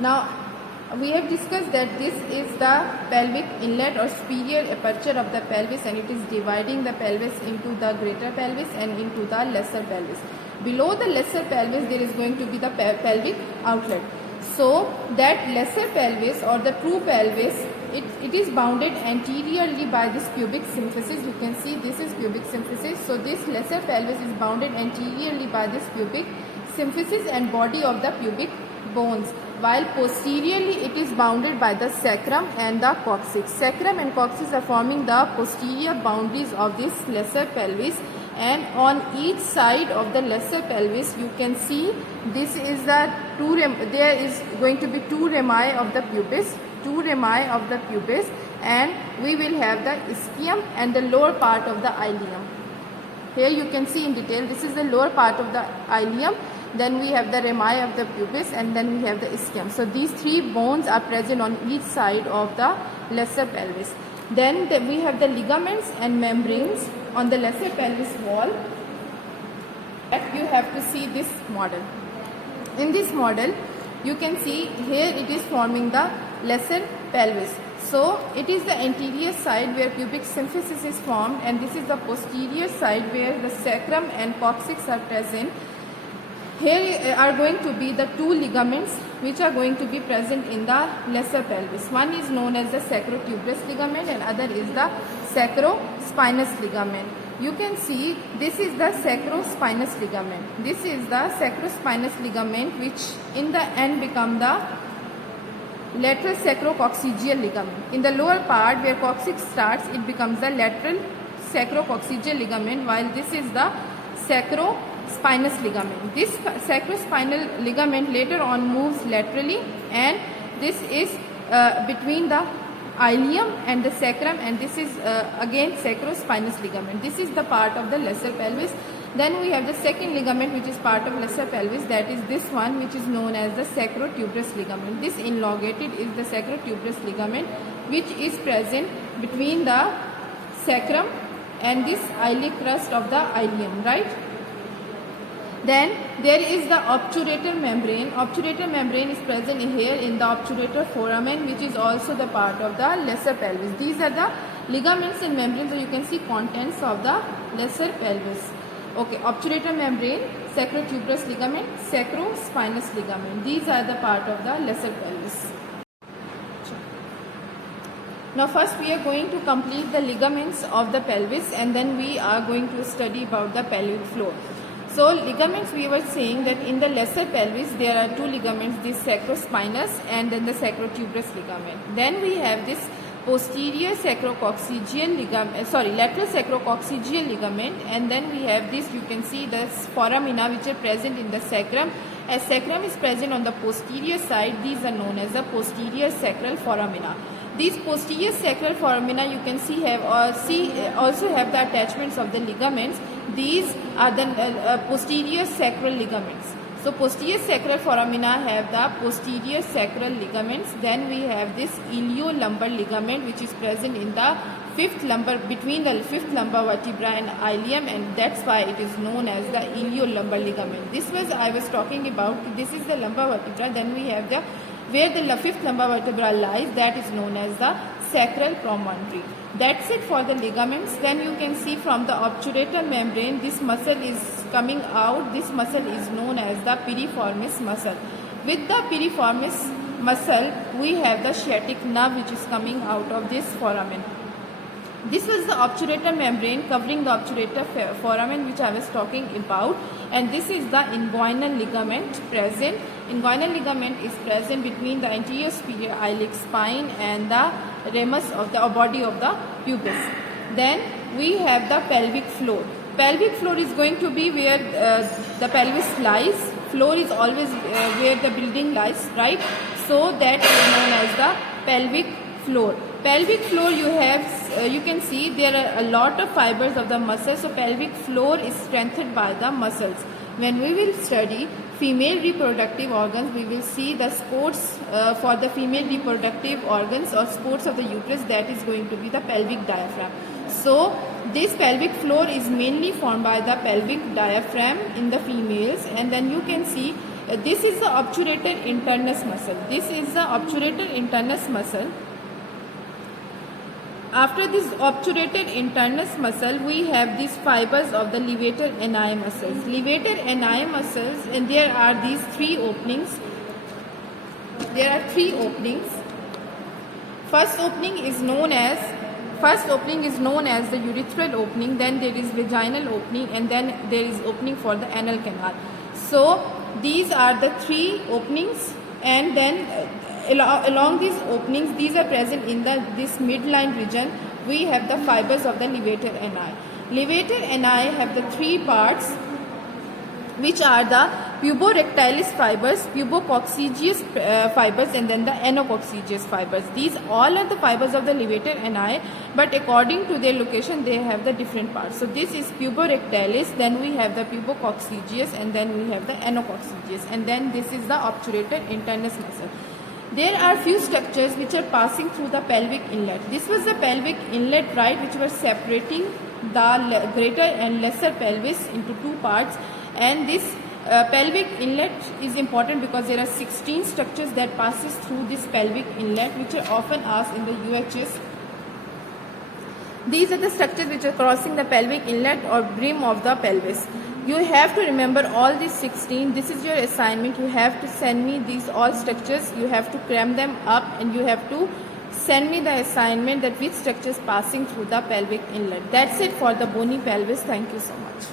Now we have discussed that this is the pelvic inlet or superior aperture of the pelvis, and it is dividing the pelvis into the greater pelvis and into the lesser pelvis. Below the lesser pelvis there is going to be the pelvic outlet. So that lesser pelvis or the true pelvis, it is bounded anteriorly by this pubic symphysis. You can see this is pubic symphysis. So this lesser pelvis is bounded anteriorly by this pubic symphysis and body of the pubic bones, while posteriorly it is bounded by the sacrum and the coccyx. Sacrum and coccyx are forming the posterior boundaries of this lesser pelvis, and on each side of the lesser pelvis you can see this is the there is going to be two rami of the pubis, and we will have the ischium and the lower part of the ileum. Here you can see in detail, this is the lower part of the ileum, then we have the rami of the pubis, and then we have the ischium. So these three bones are present on each side of the lesser pelvis. Then we have the ligaments and membranes on the lesser pelvis wall. You have to see this model. In this model you can see here it is forming the lesser pelvis. So it is the anterior side where pubic symphysis is formed, and this is the posterior side where the sacrum and coccyx are present. Here are going to be the two ligaments which are going to be present in the lesser pelvis. One is known as the sacrotuberous ligament and other is the sacrospinous ligament. You can see this is the sacrospinous ligament. This is the sacrospinous ligament, which in the end become the lateral sacrococcygeal ligament. In the lower part where coccyx starts, it becomes the lateral sacrococcygeal ligament, while this is the sacrospinous ligament. This sacrospinal ligament later on moves laterally, and this is between the ileum and the sacrum, and this is again sacrospinous ligament. This is the part of the lesser pelvis. Then we have the second ligament which is part of lesser pelvis, that is this one, which is known as the sacrotuberous ligament. This elongated is the sacrotuberous ligament, which is present between the sacrum and this iliac crust of the ileum, right? Then there is the obturator membrane. Obturator membrane is present here in the obturator foramen, which is also the part of the lesser pelvis. These are the ligaments and membranes, so you can see contents of the lesser pelvis. Okay, obturator membrane, sacrotuberous ligament, sacrospinous ligament. These are the part of the lesser pelvis. Now first we are going to complete the ligaments of the pelvis, and then we are going to study about the pelvic floor. So ligaments, we were saying that in the lesser pelvis there are two ligaments, this sacrospinous and then the sacrotuberous ligament. Then we have this posterior sacrococcygeal ligament, lateral sacrococcygeal ligament, and then we have this, you can see the foramina which are present in the sacrum. As sacrum is present on the posterior side, these are known as the posterior sacral foramina. These posterior sacral foramina, you can see have also have the attachments of the ligaments. These are the posterior sacral ligaments. So posterior sacral foramina have the posterior sacral ligaments. Then we have this iliolumbar ligament, which is present in the between the fifth lumbar vertebra and ileum, and that's why it is known as the iliolumbar ligament. This was I was talking about. This is the lumbar vertebra. Then we have the where the fifth lumbar vertebra lies, that is known as the sacral promontory. That's it for the ligaments. Then you can see from the obturator membrane, this muscle is coming out. This muscle is known as the piriformis muscle. With the piriformis muscle, we have the sciatic nerve which is coming out of this foramen. This was the obturator membrane covering the obturator foramen which I was talking about, and this is the inguinal ligament present. Inguinal ligament is present between the anterior superior iliac spine and the ramus of the body of the pubis. Then we have the pelvic floor. Pelvic floor is going to be where the pelvis lies. Floor is always where the building lies, right? So that is known as the pelvic floor. Pelvic floor, you can see there are a lot of fibers of the muscles. So pelvic floor is strengthened by the muscles. When we will study female reproductive organs, we will see the supports for the female reproductive organs or supports of the uterus, that is going to be the pelvic diaphragm. So this pelvic floor is mainly formed by the pelvic diaphragm in the females, and then you can see this is the obturator internus muscle. This is the obturator internus muscle. After this obturator internus muscle, we have these fibers of the levator ani muscles. Levator ani muscles, and there are these three openings. There are three openings. First opening is known as the urethral opening. Then there is vaginal opening, and then there is opening for the anal canal. So these are the three openings, and then along these openings, these are present in this midline region. We have the fibers of the levator ani. Levator ani have the three parts, which are the puborectalis fibers, pubococcygeus fibers, and then the anococcygeus fibers. These all are the fibers of the levator ani, but according to their location, they have the different parts. So this is puborectalis, then we have the pubococcygeus, and then we have the anococcygeus, and then this is the obturator internus muscle. There are few structures which are passing through the pelvic inlet. This was the pelvic inlet, right, which was separating the greater and lesser pelvis into two parts. And this pelvic inlet is important because there are 16 structures that passes through this pelvic inlet, which are often asked in the UHS. These are the structures which are crossing the pelvic inlet or brim of the pelvis. You have to remember all these 16. This is your assignment. You have to send me these all structures. You have to cram them up, and you have to send me the assignment that which structures passing through the pelvic inlet. That's it for the bony pelvis. Thank you so much.